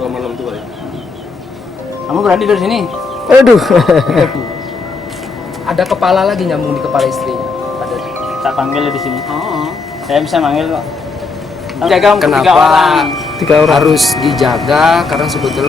kalau malam tuh ya. Kamu berani dari sini? Aduh. Ada kepala lagi nyambung di kepala istrinya. Ada. Tak panggil di sini. Oh. Saya bisa manggil kok. Jaga 3 Kenapa orang. 3 orang. harus dijaga? Karena sebetulnya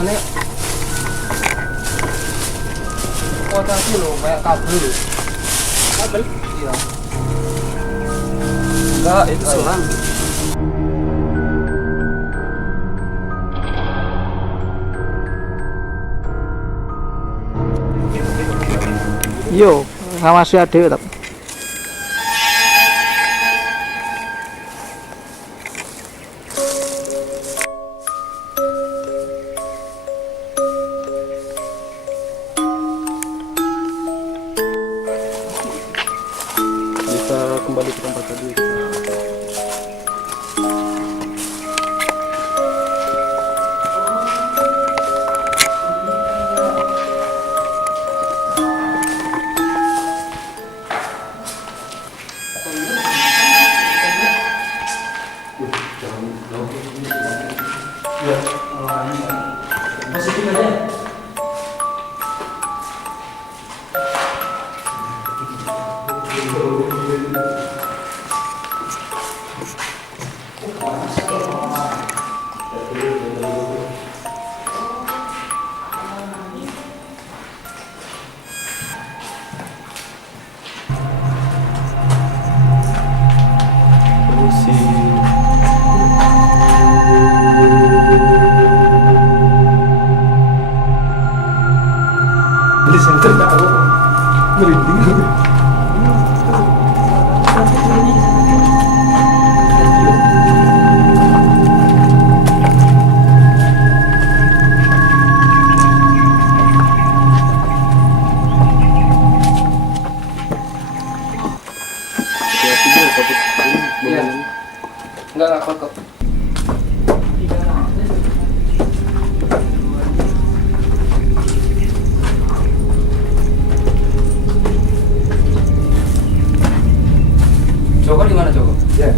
sana yuk. Oh tadi loh, kayak kabel loh. Kabel? Iya. Enggak, itu selang. Yo, ngawasi adewe tapi. Bisa kembali ke tempat tadi. Masih di mana? Di center tak aku merinding. Iya. Enggak kuat kok. Joko di mana Joko? Ya.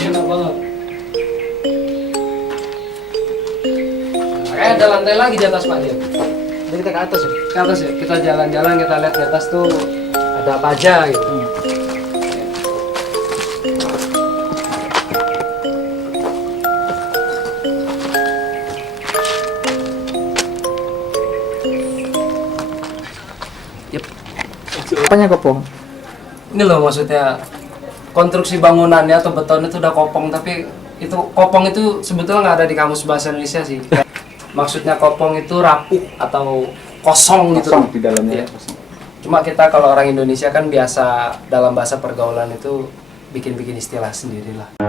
Enak banget. Kayak ada lantai lagi di atas Pak dia. Jadi kita ke atas ya. Ke atas ya. Kita jalan-jalan, kita lihat di atas tuh ada apa aja gitu. Yep. Apanya kopong? Ini loh maksudnya konstruksi bangunannya atau beton itu udah kopong, tapi itu kopong itu sebetulnya nggak ada di kamus bahasa Indonesia sih. maksudnya kopong itu rapuh atau kosong gitu. Kosong di dalamnya. Iya. Cuma kita kalau orang Indonesia kan biasa dalam bahasa pergaulan itu bikin-bikin istilah sendirilah.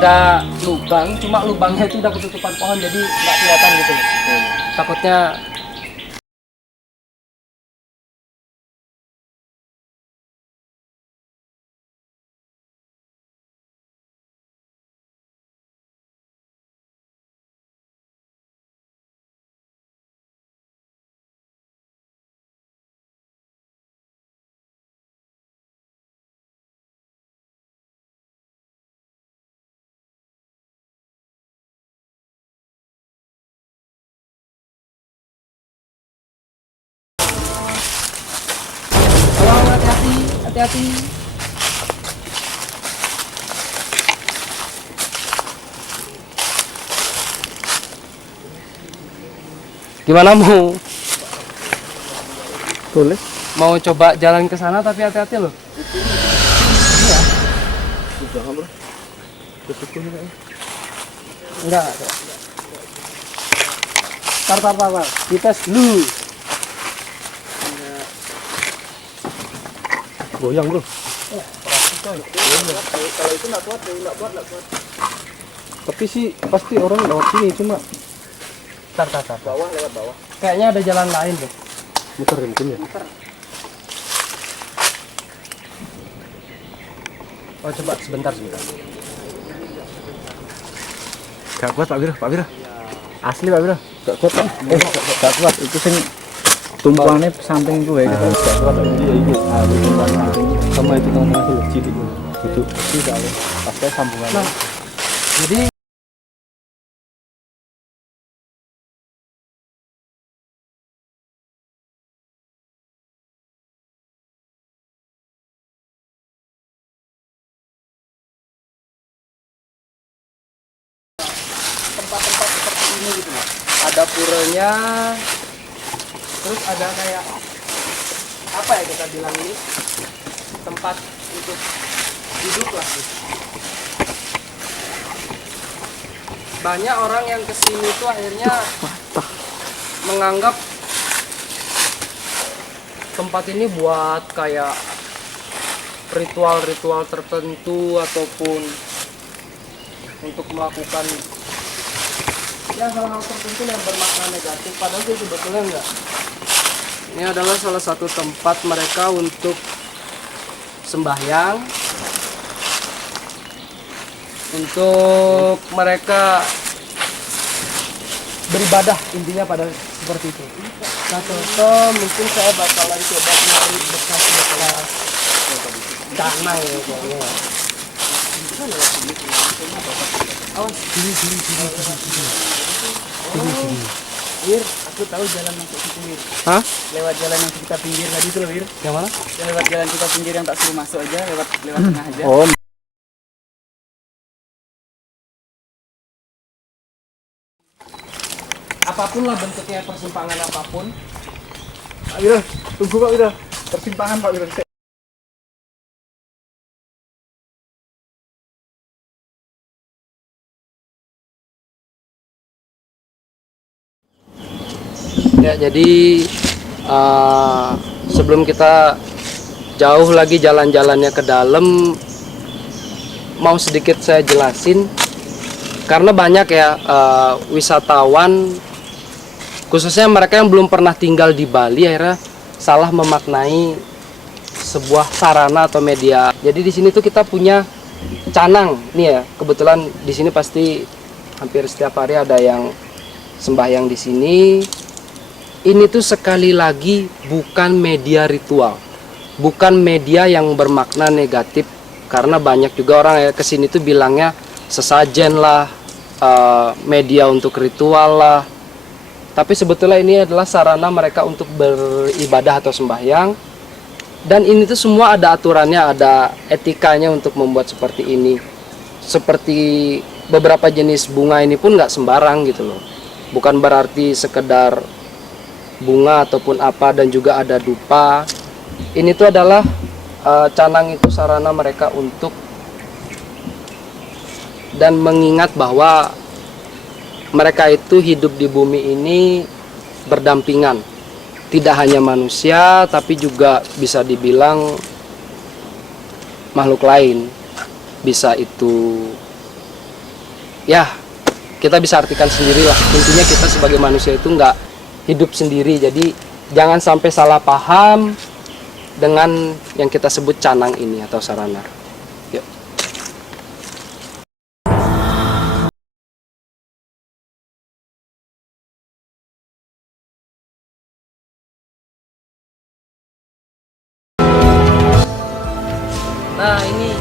Ada lubang, cuma lubangnya itu udah ketutupan pohon jadi nggak kelihatan gitu loh. Takutnya tolong hati-hati, hati-hati. Gimana Boleh. mau coba jalan ke sana tapi hati-hati loh. Jangan bro. Kesukunya kayaknya. Enggak. Tar. Kita dulu. Goyang bro. Kalau itu nggak kuat. Tapi sih pasti orang lewat sini cuma Tar. Lewat bawah. Kayaknya ada jalan lain deh. muter ya mungkin ya. Oh coba sebentar. Gak kuat Pak Wiro. Asli Pak Wiro. Gak kuat Pak. Gak kuat. Itu sing tumpuannya samping itu ya. Gak kuat. Iya. Tumpuan samping. Sama itu tengah-tengah tuh cilik itu tidak loh. Pasti sambungan. Nah, jadi tempat-tempat seperti ini gitu loh. Ada puranya, terus ada kayak apa ya kita bilang ini tempat untuk duduk lah gitu. Banyak orang yang kesini tuh akhirnya menganggap tempat ini buat kayak ritual-ritual tertentu ataupun untuk melakukan ya hal-hal tertentu yang bermakna negatif, padahal itu sebetulnya enggak. Ini adalah salah satu tempat mereka untuk sembahyang, untuk mereka beribadah, intinya pada seperti itu. Nah contoh mungkin saya bakalan coba nyari bekas-bekas tanah ya kayaknya. Awas, sini. Wir, aku tahu jalan masuk situ, Wir. Hah? Lewat jalan yang kita pinggir tadi itu, Wir. Yang mana? Lewat jalan kita pinggir yang tak suruh masuk aja, lewat tengah aja. Oh. Apapun lah bentuknya, persimpangan apapun. Pak Wiro, tunggu Pak Wiro. Persimpangan Pak Wiro. Ya, jadi sebelum kita jauh lagi jalan-jalannya ke dalam, mau sedikit saya jelasin karena banyak ya wisatawan, khususnya mereka yang belum pernah tinggal di Bali, akhirnya salah memaknai sebuah sarana atau media. Jadi di sini tuh kita punya canang nih ya, kebetulan di sini pasti hampir setiap hari ada yang sembahyang di sini. Ini tuh sekali lagi bukan media ritual, bukan media yang bermakna negatif, karena banyak juga orang yang kesini tuh bilangnya sesajen lah, media untuk ritual lah. Tapi sebetulnya ini adalah sarana mereka untuk beribadah atau sembahyang. Dan ini tuh semua ada aturannya, ada etikanya untuk membuat seperti ini. Seperti beberapa jenis bunga ini pun nggak sembarang gitu loh. Bukan berarti sekedar bunga ataupun apa, dan juga ada dupa. Ini tuh adalah canang itu sarana mereka untuk dan mengingat bahwa mereka itu hidup di bumi ini berdampingan. Tidak hanya manusia, tapi juga bisa dibilang makhluk lain. Bisa itu, ya kita bisa artikan sendirilah. Intinya kita sebagai manusia itu nggak hidup sendiri. Jadi jangan sampai salah paham dengan yang kita sebut canang ini atau sarana. Yuk. Nah ini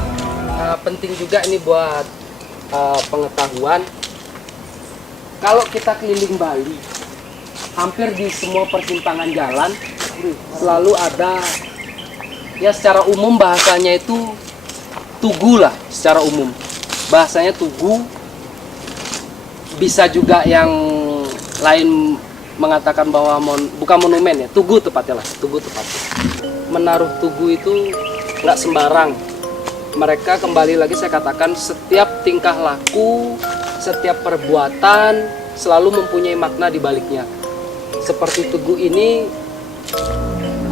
penting juga ini buat pengetahuan. Kalau kita keliling Bali, hampir di semua persimpangan jalan selalu ada, ya secara umum bahasanya itu tugu lah, secara umum bahasanya tugu. Bisa juga yang lain mengatakan bahwa bukan monumen ya, tugu tepatnya lah, tugu tepatnya. Menaruh tugu itu nggak sembarang. Mereka kembali lagi saya katakan, setiap tingkah laku, setiap perbuatan selalu mempunyai makna di baliknya. Seperti tugu ini,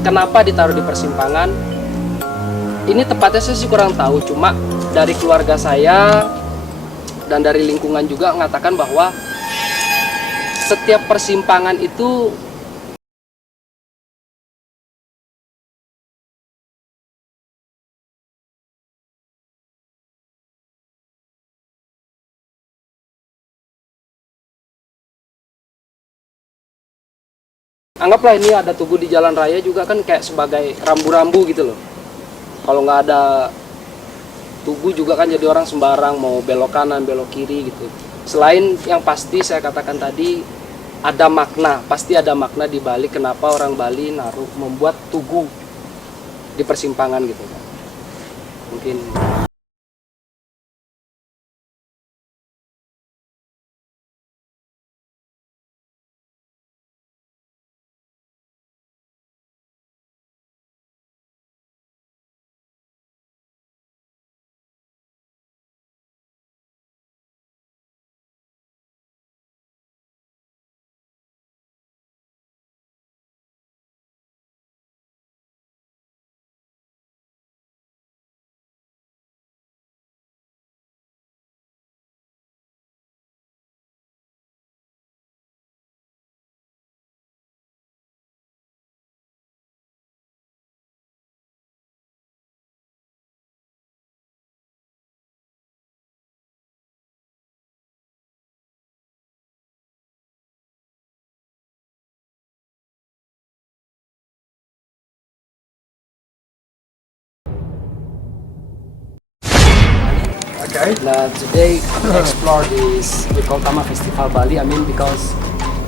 kenapa ditaruh di persimpangan? Ini tepatnya saya sih kurang tahu, cuma dari keluarga saya dan dari lingkungan juga mengatakan bahwa setiap persimpangan itu anggaplah ini ada tugu di jalan raya juga kan kayak sebagai rambu-rambu gitu loh. Kalau nggak ada tugu juga kan jadi orang sembarang mau belok kanan, belok kiri gitu. Selain yang pasti saya katakan tadi, ada makna, pasti ada makna di balik kenapa orang Bali membuat tugu di persimpangan gitu kan. Mungkin Nah, today we explore this we call Taman Festival Bali. I mean because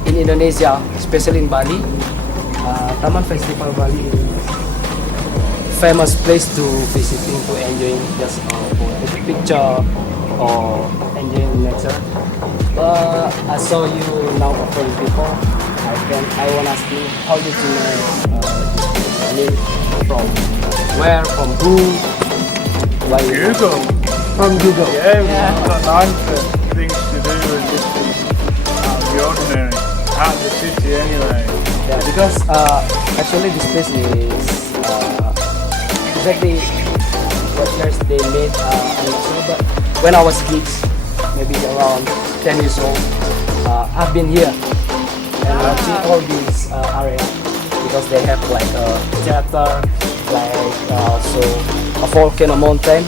in Indonesia, especially in Bali, Taman Festival Bali is famous place to visiting, to enjoying just for take a picture or enjoying nature. But I saw you now offering people. I want to ask you how did you know I mean from where, from who, why you Google. From Google. Yeah, we've got lots of things to do and different out of the ordinary. Out of the city anyway. Yeah, because actually this place is exactly what years they made. I'm not sure, but when I was kids, maybe around 10 years old, I've been here and watching all these area because they have like a theater, like also a volcano mountain.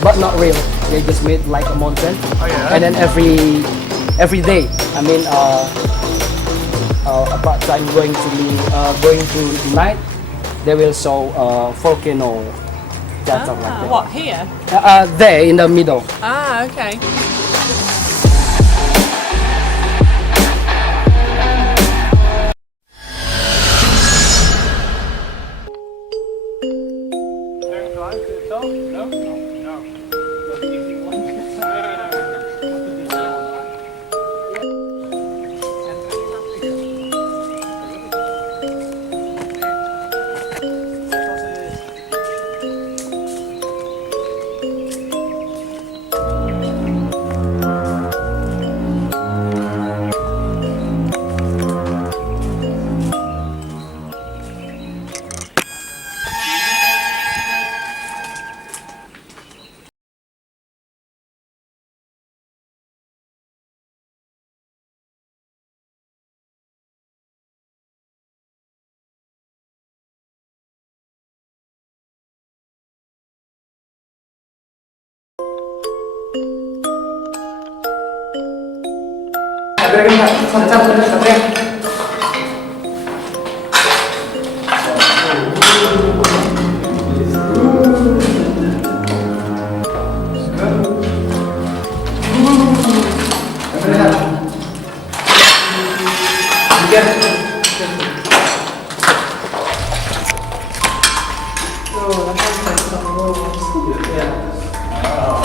But not real. They just made like a mountain, Oh yeah. and then every day, I mean, about time going to night, they will show volcano theater like that. What, here? There in the middle. Ah, okay.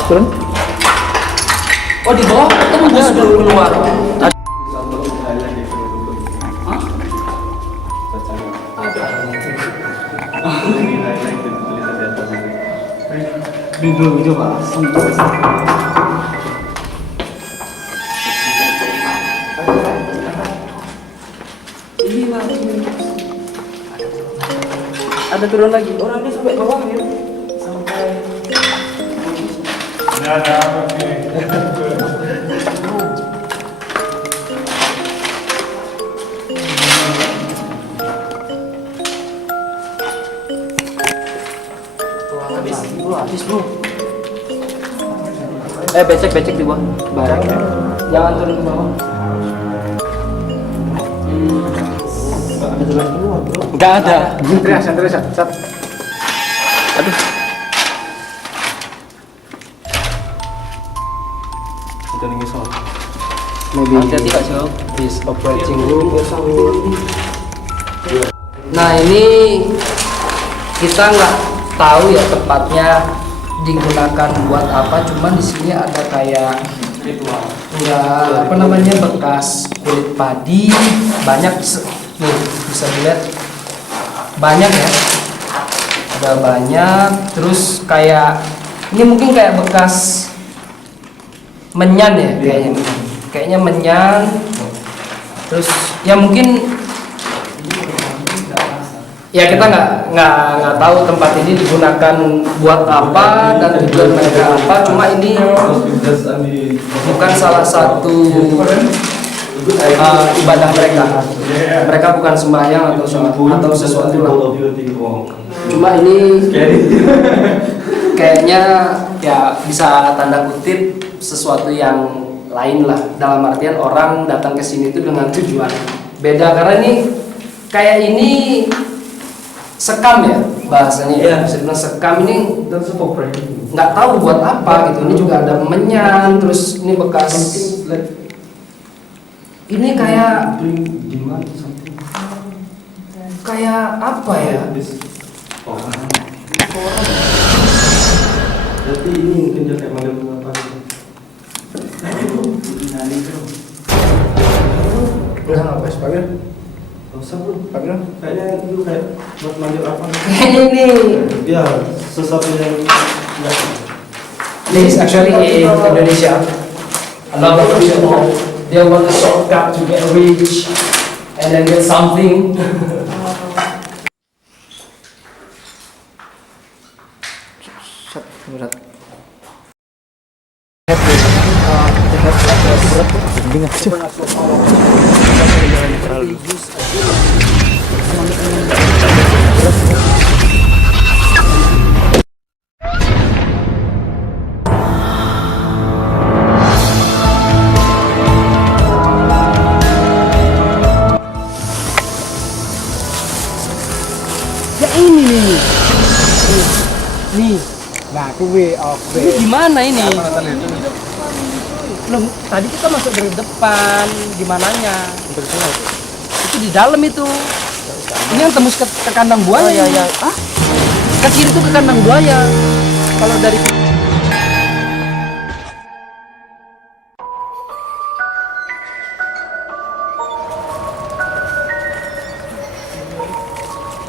Turun. Oh di bawah tembus belum keluar. Video Pak. Ada turun lagi. Orangnya sampai bawah ya. Sampai habis bro. Becek di bawah. Barang. Jangan turun ke bawah. Ada jalan keluar bro. Enggak ada. Santai. Aduh. Kita nih soal. Maybe hati-hati Kak Syok. This operating room. Nah ini kita nggak tahu ya tepatnya digunakan buat apa. Cuman di sini ada kayak apa namanya bekas kulit padi banyak. Nih bisa dilihat banyak ya. Ada banyak. Terus kayak ini mungkin kayak bekas menyan ya kayaknya menyan. Terus ya mungkin ya kita nggak tahu tempat ini digunakan buat apa dan tujuan mereka apa. Cuma ini bukan salah satu ibadah mereka bukan sembahyang atau sesuatu lah. Cuma ini kayaknya ya bisa tanda kutip sesuatu yang lain lah, dalam artian orang datang ke sini itu dengan tujuan beda. Karena ini kayak ini sekam ya bahasanya, bisa bilang sekam. Ini nggak tahu buat apa gitu. Ini juga ada menyan, terus ini bekas ini kayak apa ya? Berarti ini mungkin dia kayak model apa gitu. Udah apa sih, Pak? Usah bro, kayaknya itu kayak buat manggil apa? Kayaknya ini. Ya, sesuatu yang This is actually in Indonesia. A lot of people they want a shortcut to get rich and then get something. Ya ini nih. Nah, aku Ini gimana ini? Belum, tadi kita masuk dari depan, gimananya? Itu di dalam itu. Ini yang tembus ke kandang buaya. Ke kiri itu ke kandang buaya. kalau dari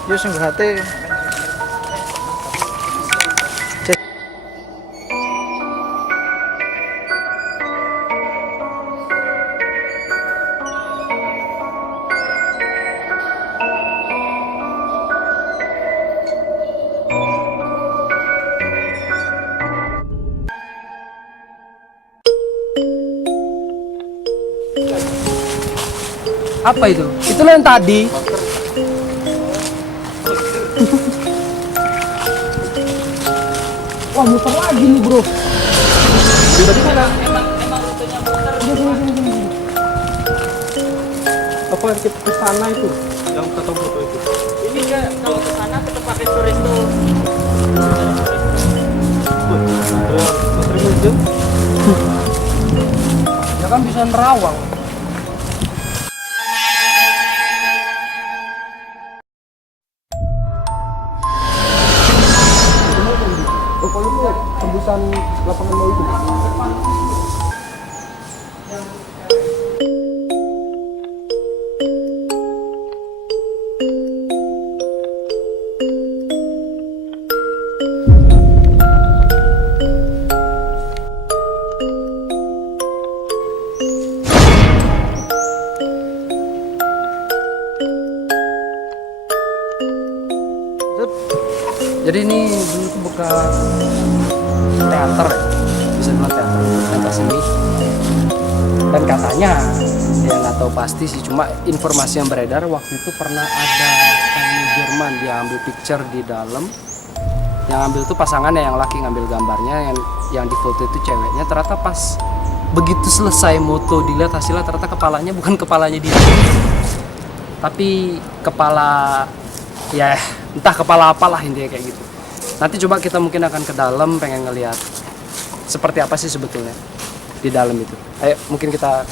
Yo sing hati. apa itu? Itulah yang tadi. Wah, muter lagi nih, bro. Tadi mana? Emang rutenya muter. Apa kita ke sana itu? Yang kata foto itu. Ini kan kalau ke sana tetap pakai turis tuh. Baterainya itu. Ya kan bisa nerawang. Oh, kalau itu tembusan lapangan mau itu. Jadi ini dulu tuh bekas teater ya, bisa bilang teater, pentas seni. Dan katanya, ya nggak tahu pasti sih, cuma informasi yang beredar waktu itu pernah ada tamu Jerman dia ambil picture di dalam. Yang ambil tuh pasangannya, yang laki ngambil gambarnya, yang di foto itu ceweknya. Ternyata pas begitu selesai moto dilihat hasilnya, ternyata kepalanya bukan kepalanya dia, tapi kepala ya entah kepala apalah intinya kayak gitu. Nanti coba kita mungkin akan ke dalam, pengen ngelihat seperti apa sih sebetulnya di dalam itu. Ayo mungkin kita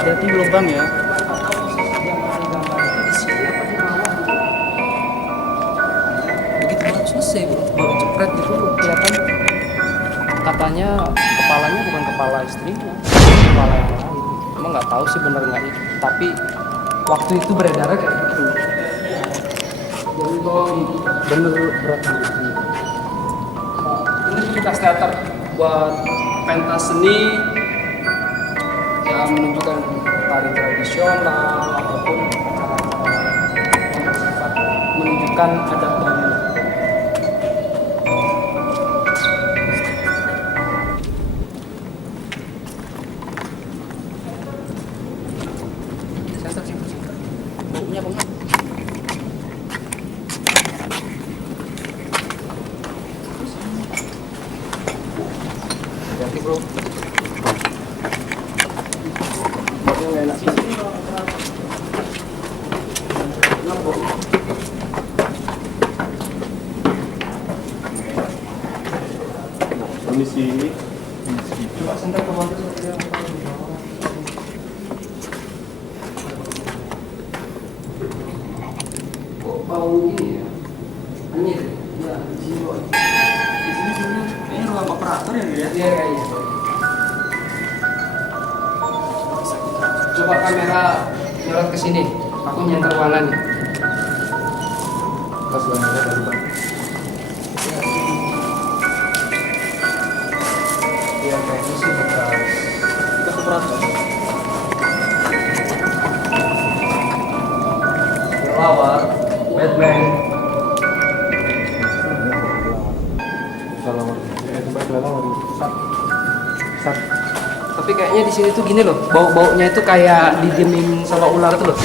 Hati-hati lubang ya. begitu baru selesai baru jepret itu kelihatan katanya kepalanya bukan kepala istrinya, kepala yang lain. Emang nggak tahu sih bener nggak itu, tapi waktu itu beredarnya kayak gitu. Jadi bener berat gitu. Ini bekas teater buat pentas seni yang menunjukkan tari tradisional ataupun acara-acara yang bersifat menunjukkan adat Bali. Baunya banget. Hati-hati bro. Permisi. Coba sentak ke bawah. Kok bau ini ya? Anjir. Ya, di sini bau. Di sini sebenarnya kayaknya ruang operator ya, ya. Iya kayaknya. Coba kamera nyorot ke sini. Aku nyantar ruangan nih. Pas ruangannya dari Bang. Iya kayaknya sih bekas. Bekas operator. Kelawar, Batman. Sat. Tapi kayaknya di sini tuh gini loh, bau-baunya itu kayak didiemin sama ular tuh loh.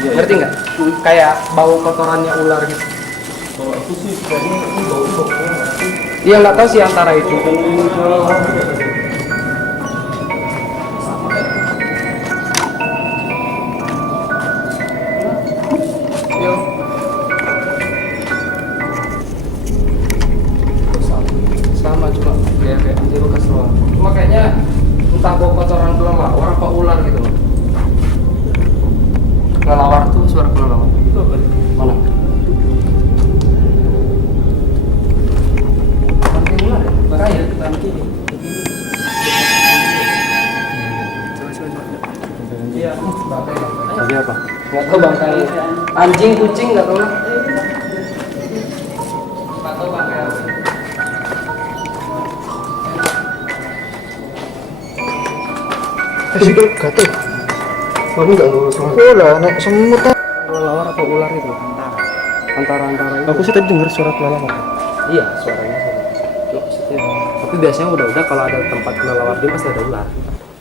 Ngerti nggak? Kayak bau kotorannya ular gitu. Kalau aku sih kayaknya ini bau. Dia nggak tahu sih antara itu. Tadi apa? Nggak tahu bangkai anjing, kucing nggak tahu lah. Nggak tahu bangkai apa. Sikil gatel. Mami nggak ngurus lah. Oh lah, nek semut Kelelawar atau ular itu? Antara itu. Aku sih tadi dengar suara kelelawar. Iya, suaranya sama. Maksudnya. Tapi biasanya udah kalau ada tempat kelelawar dia pasti ada ular.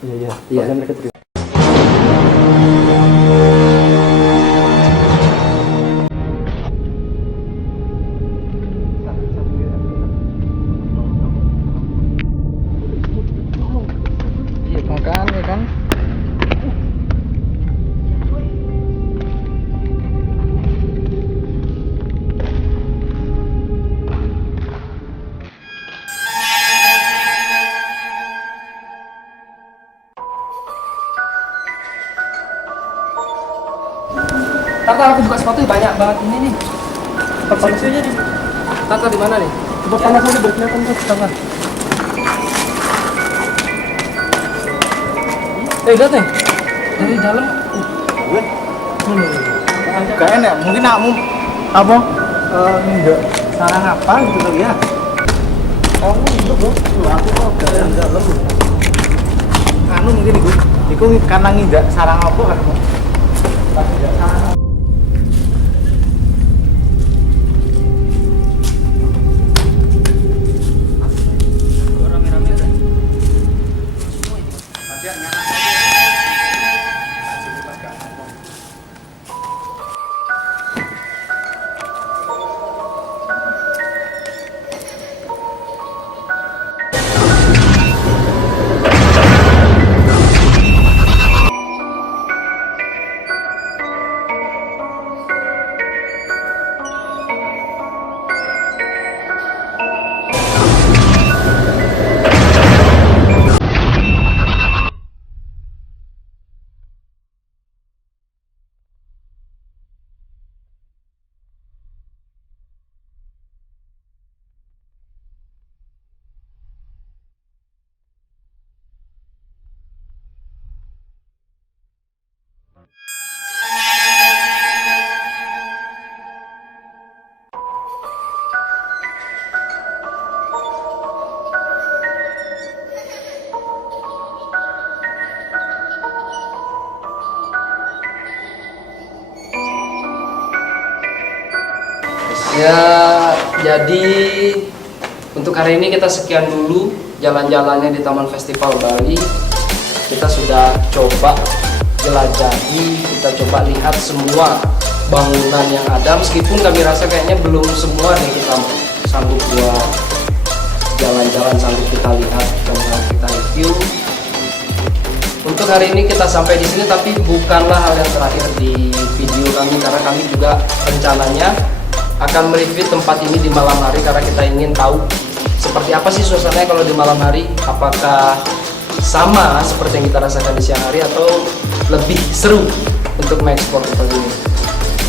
Iya iya. Iya. Padahal mereka teriak. makan ya kan. Tata, aku buka sepatu banyak banget ini nih. Sepatunya di Tata di mana nih? Coba panas aja biar kelihatan tuh tangan. Lihat nih. Dari dalam. Gak enak, mungkin kamu apa? Enggak sarang apa gitu kali ya? Oh itu bro, aku kok gak dalam. Anu mungkin iku karena ngindak sarang apa kan? Pas ngindak sarang. Ya, jadi untuk hari ini kita sekian dulu jalan-jalannya di Taman Festival Bali. Kita sudah coba jelajahi, kita coba lihat semua bangunan yang ada. Meskipun kami rasa kayaknya belum semua nih kita sanggup buat jalan-jalan, sanggup kita lihat dan sanggup kita review. Untuk hari ini kita sampai di sini, tapi bukanlah hal yang terakhir di video kami, karena kami juga rencananya akan mereview tempat ini di malam hari, karena kita ingin tahu seperti apa sih suasananya kalau di malam hari. Apakah sama seperti yang kita rasakan di siang hari atau lebih seru untuk mengeksplor tempat ini.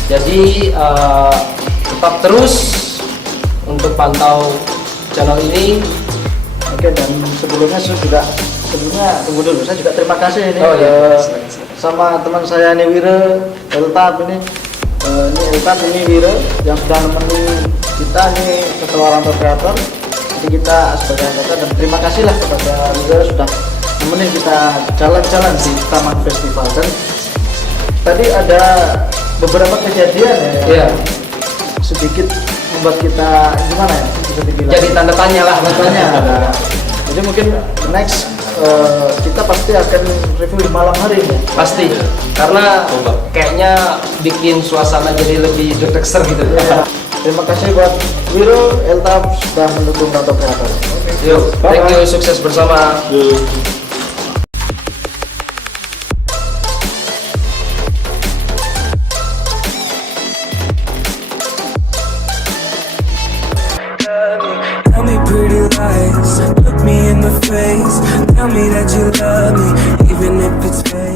Jadi tetap terus untuk pantau channel ini. Oke, dan sebelumnya tunggu dulu, saya juga terima kasih ini sama teman saya ini Wira Eltab ini Eltab ini Wira yang sudah nemenin kita nih Ketua Rantau Kreator. Jadi kita sebagai anggota, dan terima kasih lah kepada Wira sudah nemenin kita jalan-jalan di Taman Festival. Dan tadi ada beberapa kejadian ya, sedikit membuat kita gimana ya, bisa dibilang Jadi tanda tanya lah. Nah, jadi mungkin next kita pasti akan review di malam hari ya. Pasti, karena kayaknya bikin suasana jadi lebih deg-degan gitu. Ya. Terima kasih buat Wiro Eltab sudah mendukung Rantau Kreator. Yuk, thank you, sukses bersama.